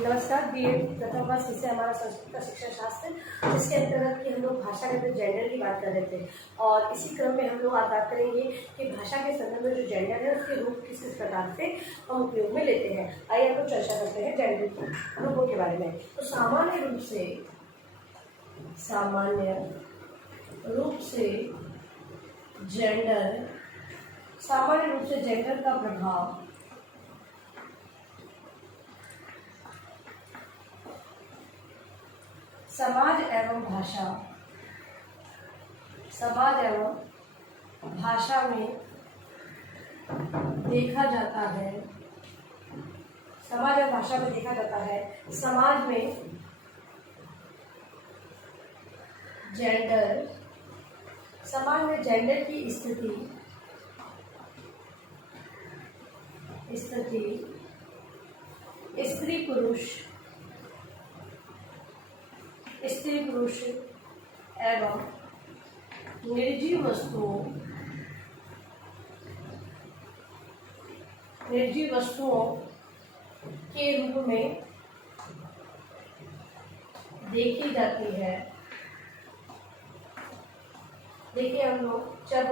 नमस्कार। बीएड प्रथम वर्ष विषय हमारा संस्कृत का शिक्षा शास्त्र, जिसके अंतर्गत कि हम लोग भाषा के अंदर जेंडर की बात कर रहे थे। और इसी क्रम में हम लोग आज बात करेंगे कि भाषा के संदर्भ में जो जेंडर है उसके रूप किस किस प्रकार से हम उपयोग में लेते हैं। आइए हम लोग चर्चा करते हैं जेंडर के रूपों के बारे में। तो सामान्य रूप से जेंडर का प्रभाव समाज एवं भाषा में देखा जाता है। समाज और भाषा में देखा जाता है। समाज में जेंडर की स्थिति स्त्री पुरुष एवं निर्जीव वस्तुओं के रूप में देखी जाती है। देखिए, हम लोग जब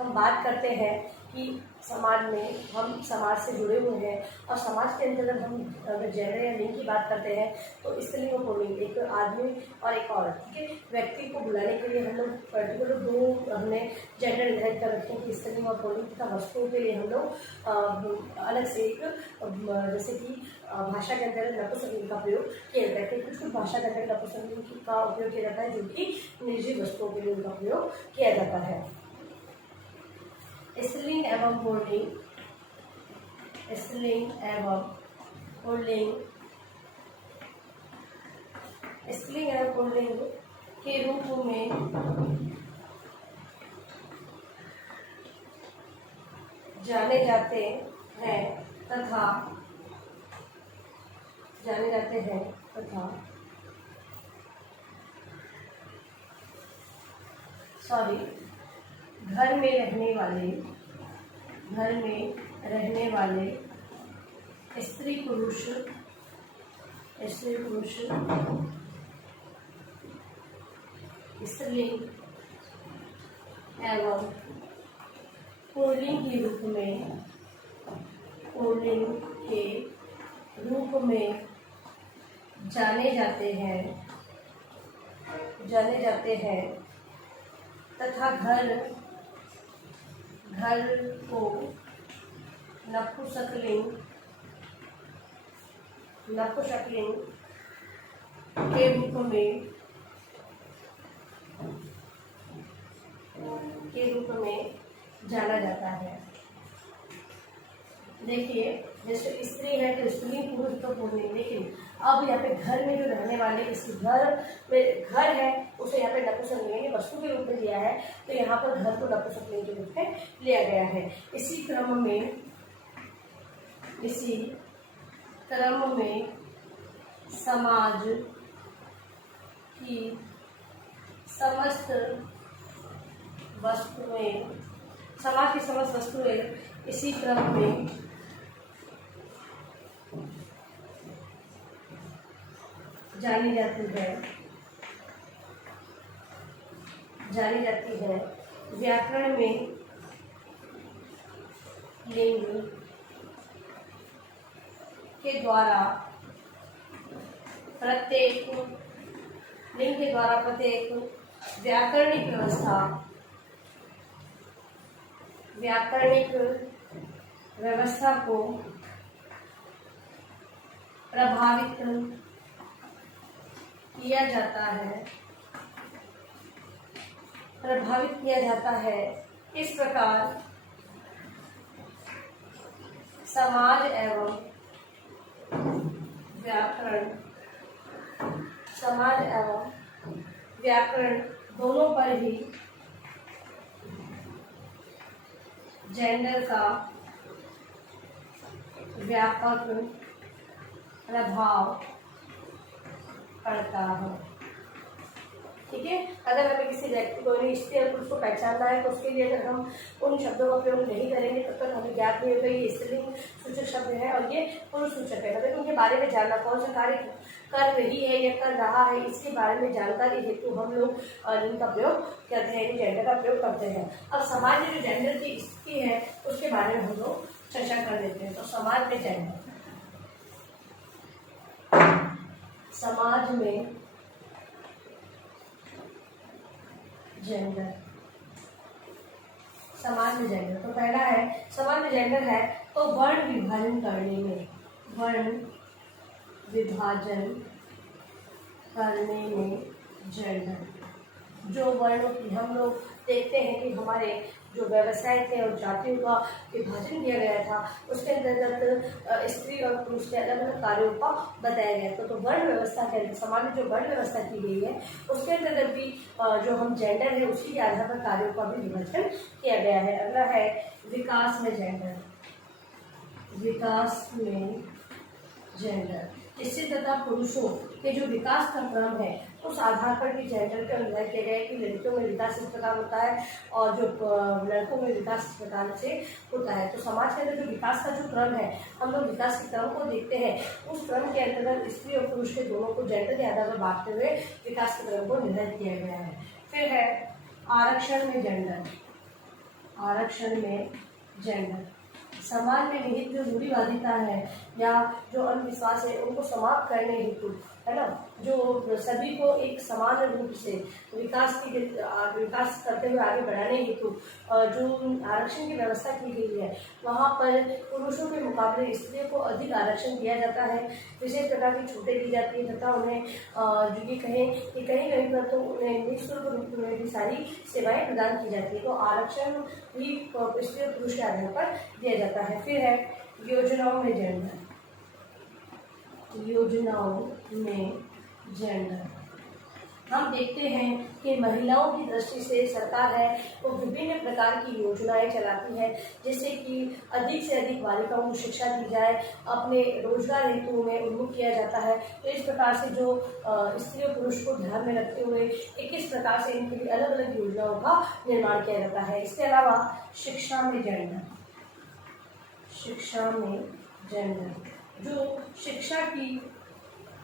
हम बात करते हैं कि समाज में हम समाज से जुड़े हुए हैं और समाज के अंतर्गत हम अगर जेंडर या लिंग की बात करते हैं तो स्त्रीलिंग और पुल्लिंग, एक आदमी और एक औरत, ठीक है, व्यक्ति को बुलाने के लिए हम लोग पर्टिकुलर दो हमने जेंडर निर्धारित कर रखे हैं कि स्त्रीलिंग और पुल्लिंग, तथा वस्तुओं के लिए हम लोग अलग से एक, जैसे कि भाषा के अंतर्गत नपुंसकलिंग का प्रयोग किया जाता है। कुछ भाषा के अंतर्गत नपुंसकलिंग का उपयोग किया जाता है, जो कि निर्जीव वस्तुओं के लिए उनका प्रयोग किया जाता है। स्त्रीलिंग एवं पुल्लिंग के रूप में जाने जाते हैं तथा घर में रहने वाले स्त्री पुरुष स्त्रीलिंग एवं पुल्लिंग के रूप में जाने जाते हैं तथा घर को नपुंसकलिंग के रूप में जाना जाता है। देखिए, जैसे स्त्री है तो स्त्रीलिंग, पुरुष तो पुल्लिंग, लेकिन अब यहाँ पे घर में जो रहने वाले, इस घर है उसे यहाँ पे नपुंसकलिंग यानी वस्तु के रूप में लिया है, तो यहाँ पर घर को नपुंसकलिंग के रूप में लिया गया है। इसी क्रम में समाज की समस्त वस्तुएं इसी क्रम में जानी जाती है। व्याकरण में लिंग के द्वारा प्रत्येक व्याकरणिक व्यवस्था को प्रभावित किया जाता है। इस प्रकार समाज एवं व्याकरण दोनों पर ही जेंडर का व्यापक प्रभाव पड़ता है। ठीक है। अगर हमें किसी व्यक्ति को स्त्री और पुरुष को पहचानना है तो उसके लिए अगर हम उन शब्दों का प्रयोग नहीं करेंगे तब तक हमें ज्ञात नहीं होगा ये स्त्रीलिंग सूचक शब्द है और ये पुरुष सूचक है। मतलब उनके बारे में जानना, कौन सा कार्य कर रही है या कर रहा है, इसके बारे में जानकारी हेतु हम लोग इनका प्रयोग करते हैं, जेंडर का प्रयोग करते हैं। अब समाज में जो जेंडर की स्थिति है उसके बारे में हम लोग चर्चा कर लेते हैं। तो समाज में जेंडर, समाज में जेंडर, समाज में जेंडर। तो पहला है समाज में जेंडर है तो वर्ण विभाजन करने में, वर्ण विभाजन करने में जेंडर। जो वर्णों की हम लोग देखते हैं कि हमारे जो व्यवसाय थे और जातियों का विभाजन किया गया था उसके अंतर्गत स्त्री और पुरुष के अलग अलग कार्यों का बताया गया था। तो वर्ण व्यवस्था के अंदर समाज में जो वर्ण व्यवस्था की गई है उसके अंतर्गत भी जो हम जेंडर है उसी के आधार पर कार्यों का भी विभाजन किया गया है। अगला है विकास में जेंडर, विकास में जेंडर। स्त्री तथा पुरुषों के जो विकास का क्रम है उस आधार पर भी जेंडर का निर्धारण किया गया है कि लड़कियों में विकास इस प्रकार होता है और जो लड़कों में विकास इस प्रकार से होता है। तो समाज के अंदर जो विकास का जो क्रम है हम लोग विकास के क्रम को देखते हैं, उस क्रम के अंतर्गत स्त्री और पुरुष के दोनों को जेंडर के आधार पर बांटते हुए विकास के क्रम को निर्धारित किया गया है। फिर है आरक्षण में जेंडर, आरक्षण में जेंडर। समाज में निहित जो रूढ़िवादिता है या जो अंधविश्वास है उनको समाप्त करने हेतु, है ना, जो सभी को एक समान रूप से विकास करते हुए आगे बढ़ाने हेतु जो आरक्षण की व्यवस्था की गई है वहाँ पर पुरुषों के मुकाबले स्त्रियों को अधिक आरक्षण दिया जाता है। विशेष प्रकार की छूटें दी जाती है तथा उन्हें जो ये कहें कि कहीं कहीं पर तो उन्हें निःशुल्क रूप में भी सारी सेवाएं प्रदान की जाती है। तो आरक्षण भी स्त्री और पुरुष के आधार पर दिया जाता है। फिर है योजनाओं में जेंडर, योजनाओं में जेंडर। हम देखते हैं कि महिलाओं की दृष्टि से सरकार है वो विभिन्न प्रकार की योजनाएं चलाती है जिससे कि अधिक से अधिक बालिकाओं को शिक्षा दी जाए, अपने रोजगार हेतु में उन्मुख किया जाता है। तो इस प्रकार से जो स्त्री और पुरुष को ध्यान में रखते हुए 21 प्रकार से इनके लिए अलग अलग योजनाओं का निर्माण किया जाता है। इसके अलावा शिक्षा में जेंडर, शिक्षा में जेंडर। जो शिक्षा की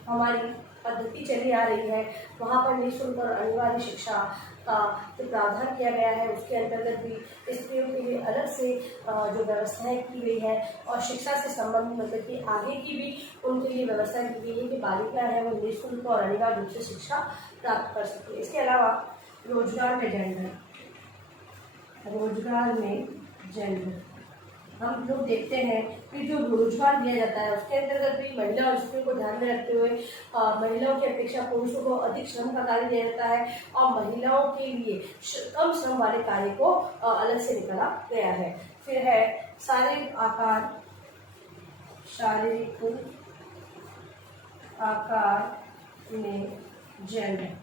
हमारी पद्धति चली आ रही है वहाँ पर निःशुल्क और अनिवार्य शिक्षा का जो प्रावधान किया गया है उसके अंतर्गत भी स्त्रियों के लिए अलग से जो व्यवस्थाएं की गई है और शिक्षा से संबंधित मतलब कि आगे की भी उनके लिए व्यवस्था की गई है कि बालिका है वो निःशुल्क और अनिवार्य रूप से शिक्षा प्राप्त कर सके। इसके अलावा रोजगार में जेंडर, रोजगार में जेंडर। हम लोग देखते हैं कि जो रोजगार दिया जाता है उसके अंतर्गत भी महिला और स्त्रियों को ध्यान में रखते हुए महिलाओं की अपेक्षा पुरुषों को अधिक श्रम का कार्य दिया जाता है और महिलाओं के लिए कम श्रम वाले कार्य को अलग से निकाला गया है। फिर है शारीरिक आकार, शारीरिक आकार में जेंडर।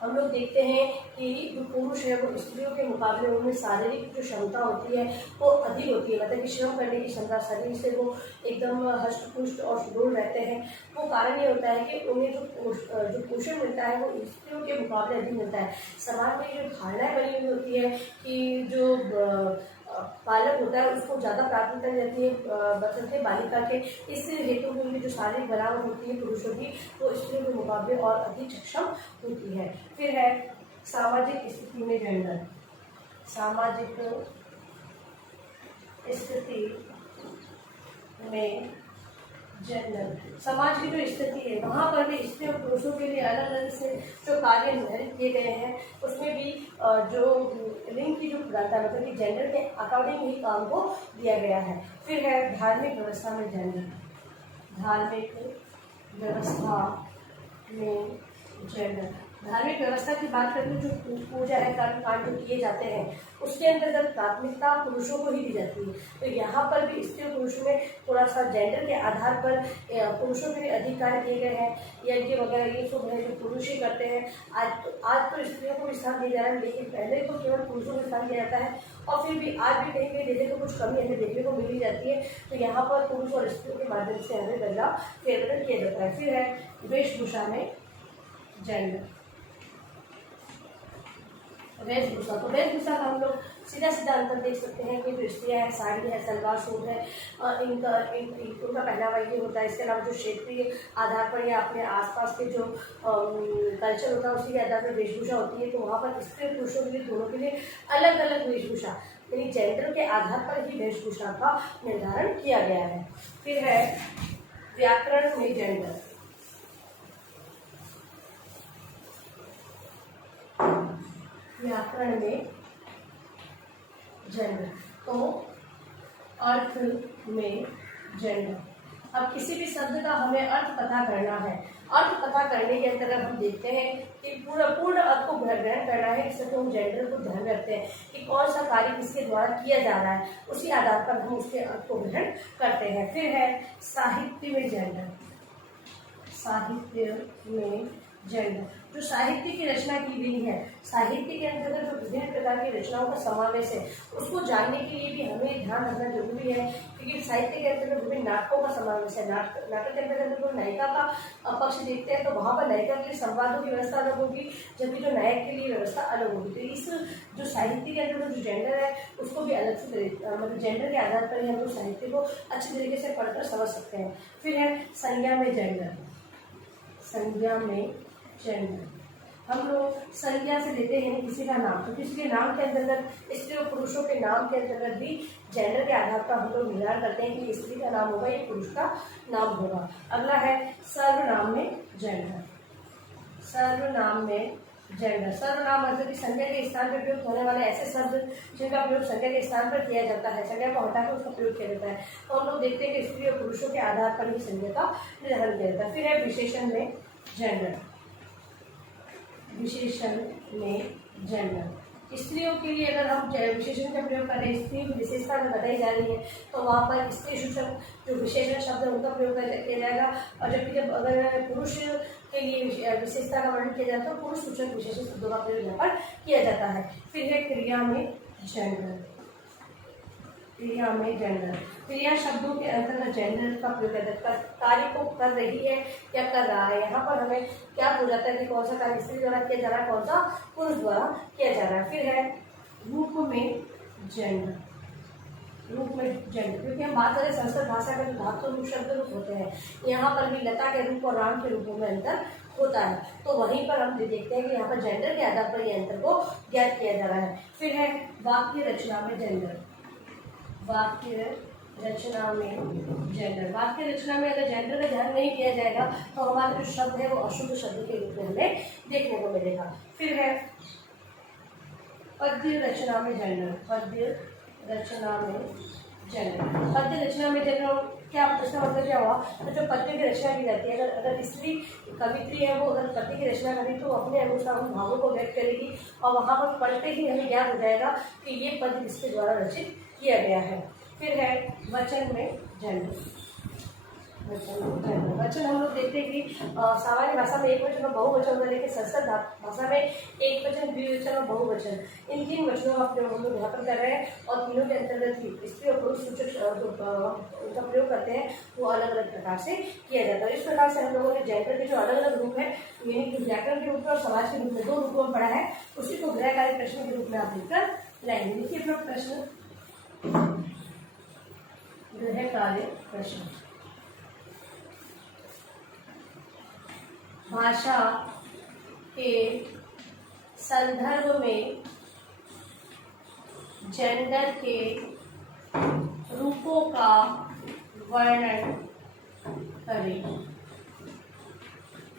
हम लोग देखते हैं कि जो पुरुष है वो स्त्रियों के मुकाबले उनमें शारीरिक जो क्षमता होती है वो अधिक होती है, मतलब कि श्रम करने की क्षमता, शरीर से वो एकदम हष्ट-पुष्ट और सुदृढ़ रहते हैं। वो कारण ये होता है कि उन्हें जो पोषण मिलता है वो स्त्रियों के मुकाबले अधिक मिलता है। समाज में जो धारणाएं बनी हुई होती है कि जो बालक होता है उसको ज़्यादा प्राथमिकता दी जाती है बचते बालिका के, इस हेतु में जो शारीरिक बनावट होती है पुरुषों की वो स्त्रियों के मुकाबले और अधिक सक्षम होती है। फिर है सामाजिक स्थिति में जेंडर, सामाजिक स्थिति में जेंडर। समाज की जो स्थिति है वहाँ पर भी स्त्री और पुरुषों के लिए अलग अलग से जो कार्य निर्धारित किए गए हैं उसमें भी जो लिंग की जो प्रधानता मतलब कि जेंडर के अकॉर्डिंग ही काम को दिया गया है। फिर है धार्मिक व्यवस्था में जेंडर, धार्मिक व्यवस्था में जेंडर। धार्मिक व्यवस्था की बात करें जो पूजा है, कर्म कांड जो किए जाते हैं उसके अंतर्गत प्राथमिकता पुरुषों को ही दी जाती है। तो यहाँ पर भी स्त्री और पुरुष में थोड़ा सा जेंडर के आधार पर पुरुषों के लिए अधिक कार्य किए गए हैं, यज्ञ वगैरह ये सब है जो पुरुष ही करते हैं। आज तो स्त्रियों को भी स्थान दिया जा रहा है, लेकिन पहले तो केवल पुरुषों को स्थान दिया जाता है और फिर भी आज भी कहीं कहीं देखे तो कुछ कमी हमें देखने को मिल जाती है। तो यहाँ पर पुरुष और स्त्रियों के माध्यम से हमें बदलाव फेरबदल किया जाता है। फिर है वेशभूषा में जेंडर, वेशभूषा, तो वेशभूषा का हम लोग सीधा सीधा अंतर देख सकते हैं कि जो स्त्रियाँ हैं साड़ी है, सलवार सूट है, उनका पहनावा ये होता है। इसके अलावा जो क्षेत्रीय आधार पर या अपने आसपास के जो कल्चर होता है उसी के आधार पर वेशभूषा होती है। तो वहाँ पर स्त्री और पुरुषों के लिए दोनों के लिए अलग अलग वेशभूषा यानी जेंडर के आधार पर ही वेशभूषा का निर्धारण किया गया है। फिर है व्याकरण में जेंडर। व्याकरण में जेंडर, तो अर्थ में जेंडर। अब किसी भी शब्द का हमें अर्थ पता करना है। अर्थ पता करने के अंतर्गत हम देखते हैं कि पूर्ण अर्थ को ग्रहण करना है, इससे तो हम जेंडर को ध्यान रखते हैं कि कौन सा कार्य किसके द्वारा किया जा रहा है, उसी आधार पर हम उसके अर्थ को ग्रहण करते हैं। फिर है साहित्य में जेंडर। साहित्य में जेंडर, जो साहित्य की रचना की गई है, साहित्य के अंतर्गत जो विभिन्न प्रकार की रचनाओं का समावेश है, उसको जानने के लिए भी हमें ध्यान रखना जरूरी है। क्योंकि साहित्य के अंतर्गत विभिन्न नाटकों का समावेश है। नाटक के अंतर्गत जो नायिका का पक्ष देखते हैं तो वहाँ पर नायिका के लिए संवादों की व्यवस्था अलग होगी, जबकि जो नायक के लिए व्यवस्था अलग होगी। तो इस जो साहित्य के अंतर्गत जो जेंडर है उसको भी अलग से मतलब जेंडर के आधार पर ही हम लोग साहित्य को अच्छी तरीके से पढ़कर समझ सकते हैं। फिर है संज्ञा में जेंडर। संज्ञा में जेंडर, हम लोग संज्ञा से लेते हैं किसी का नाम, तो किसी के नाम के अंतर्गत स्त्री और पुरुषों के नाम के अंतर्गत भी जेंडर के आधार पर हम लोग निर्धारण करते हैं कि स्त्री का नाम होगा या पुरुष का नाम होगा। अगला है सर्वनाम में जेंडर। सर्वनाम में जेंडर, सर्वनाम मतलब कि संज्ञा के स्थान पर प्रयुक्त होने वाले ऐसे शब्द जिनका प्रयोग संज्ञा के स्थान पर किया जाता है, संज्ञा को हटाकर उसका प्रयोग किया जाता है। तो हम लोग देखते हैं कि स्त्री और पुरुषों के आधार पर ही संज्ञा का निर्धारण किया जाता है। फिर है विशेषण में जेंडर। विशेषण में जेंडर, स्त्रियों के लिए अगर हम विशेषण का प्रयोग करें, स्त्री की विशेषता में बताई जा रही है तो वहाँ पर स्त्री सूचक जो विशेषण शब्द है उनका प्रयोग किया जाएगा। और जबकि जब अगर पुरुष के लिए विशेषता का वर्णन किया जाता है तो पुरुष सूचक विशेषण शब्दों का प्रयोग यहाँ पर किया जाता है। फिर है क्रिया में जेंडर। क्रिया में जेंडर, क्रिया शब्दों के अंतर्गत जेंडर का प्रयोग किया जाता है। कार्य को कर रही है या कर रहा है, यहाँ पर हमें क्या हो जाता है कि कौन सा कार्य स्त्री द्वारा किया जा रहा है, कौन सा पुरुष द्वारा किया जा रहा है। फिर है रूप में जेंडर। रूप में जेंडर, क्योंकि हम बात करें संस्कृत भाषा का जो धातु रूप शब्द रूप होते हैं, यहाँ पर भी लता के रूप और राम के रूपों में अंतर होता है। तो वहीं पर हम देखते हैं कि यहाँ पर जेंडर के आधार पर यह अंतर को ज्ञात किया जा रहा है। फिर है वाक्य रचना में जेंडर। वाक्य रचना में जेंडर, वाक्य रचना में अगर जेंडर का ध्यान नहीं दिया जाएगा तो हमारा जो शब्द है वो अशुद्ध शब्द के रूप में हमें देखने को मिलेगा। फिर है पद्य रचना में जेंडर। पद्य रचना में जेंडर, पद्य रचना में जेंडर क्या, इसका मतलब क्या हुआ, तो जो पद्य की रचना की जाती है, अगर स्त्री कवित्री है वो अगर पद्य की रचना करेगी तो अपने अनुसार उन भावों को व्यक्त करेगी और वहाँ पर पढ़ते ही हमें ज्ञात हो जाएगा कि ये पद्य किसके द्वारा रचित किया गया है। फिर है वचन में जेंडर। वचन हम लोग देखते हैं कि सामान्य भाषा में एक वचन और बहुवचन होता है, लेकिन संस्कृत भाषा में एक वचन, द्विवचन और बहुवचन, इन तीन वचनों का प्रयोग हम लोग यहाँ पर कर रहे हैं। और तीनों के अंतर्गत ही स्त्री और पुरुष सूचक उनका प्रयोग करते हैं वो अलग अलग प्रकार से किया जाता है। इस प्रकार से हम लोगों ने जेंडर के जो अलग अलग रूप है, यानी कि व्याकरण के रूप में और समाज के रूप में, दो रूपों में पढ़ा है, उसी को गृहकार्य प्रश्न के रूप में आप लिखकर लाएंगे। देखिए अपना प्रश्न, गृहकार्य प्रश्न, भाषा के संदर्भ में जेंडर के रूपों का वर्णन करें।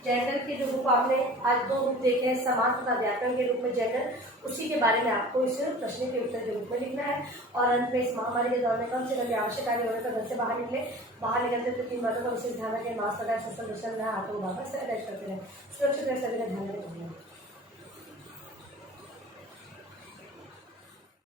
जेंडर के जो रूप आपने आज दो रूप देखे हैं, समान तथा व्याकरण के रूप में जेंडर, उसी के बारे में आपको इस प्रश्न के उत्तर के रूप में लिखना है। और अंत में इस महामारी के दौर में कम से कम आवश्यक कार्य होने पर घर से बाहर निकले, बाहर निकलते तो 3 बातों का विशेष ध्यान रखें, मास्क लगाए, सोशल डिस्टेंस बनाए, हाथों को वापस से अटैच करते रहें, सुरक्षित रहे, सभी का ध्यान रखें।